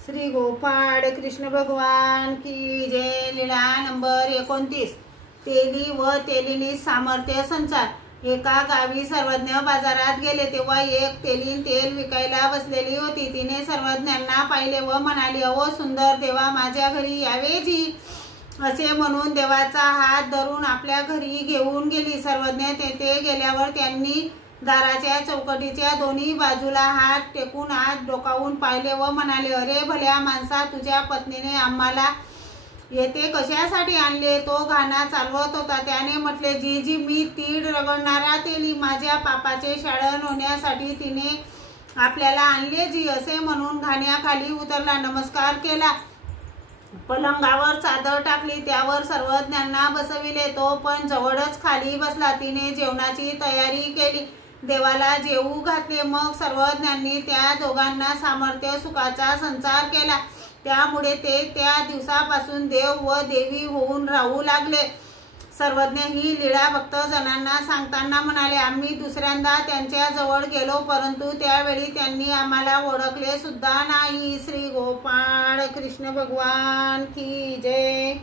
श्री गोपाळ कृष्ण भगवान की जय। लीला नंबर 29। तेली व तेलिनी सामर्थ्य संचार। एका गावी सर्वज्ञ बाजारात गेले तेव्हा एक तेलीन तेल विकायला बसलेली होती। तिने सर्वज्ञांना पाहिले व म्हणाली, अहो सुंदर देवा, माझ्या घरी यावे जी। असे म्हणून देवाचा हात धरून आपल्या घरी घेऊन गेली। सर्वज्ञ तेथे गेल्यावर त्यांनी दाराच्या चौकटीच्या दोन्ही बाजूला हात टेकून आत डोकावून पाहिले व म्हणाले, अरे भल्या माणसा, तुझ्या पत्नीने आम्हाला येथे कशासाठी आणले? तो घाणा चालवत होता। त्याने म्हटले, जी मी तीड रगडणारा तेली, माझ्या पापाचे शाळण होण्यासाठी तिने आपल्याला आणले जी। असे म्हणून घाण्याखाली उतरला, नमस्कार केला, पलंगावर चादर टाकली, त्यावर सर्वज्ञांना बसविले। तो पण जवळच खाली बसला। तिने जेवणाची तयारी केली, देवाला जेवू घातले। मग सर्वज्ञांनी त्या दोघांना सामर्थ्य सुखाचा संचार केला। त्यामुळे ते त्या दिवसापासून देव व देवी होऊन राहू लागले। सर्वज्ञ ही लीळा भक्तजनांना सांगताना म्हणाले, आम्ही दुसऱ्यांदा त्यांच्या जवळ गेलो, परंतु त्यावेळी त्यांनी आम्हाला ओळखले सुद्धा नाही। श्री गोपाळ कृष्ण भगवान की जय।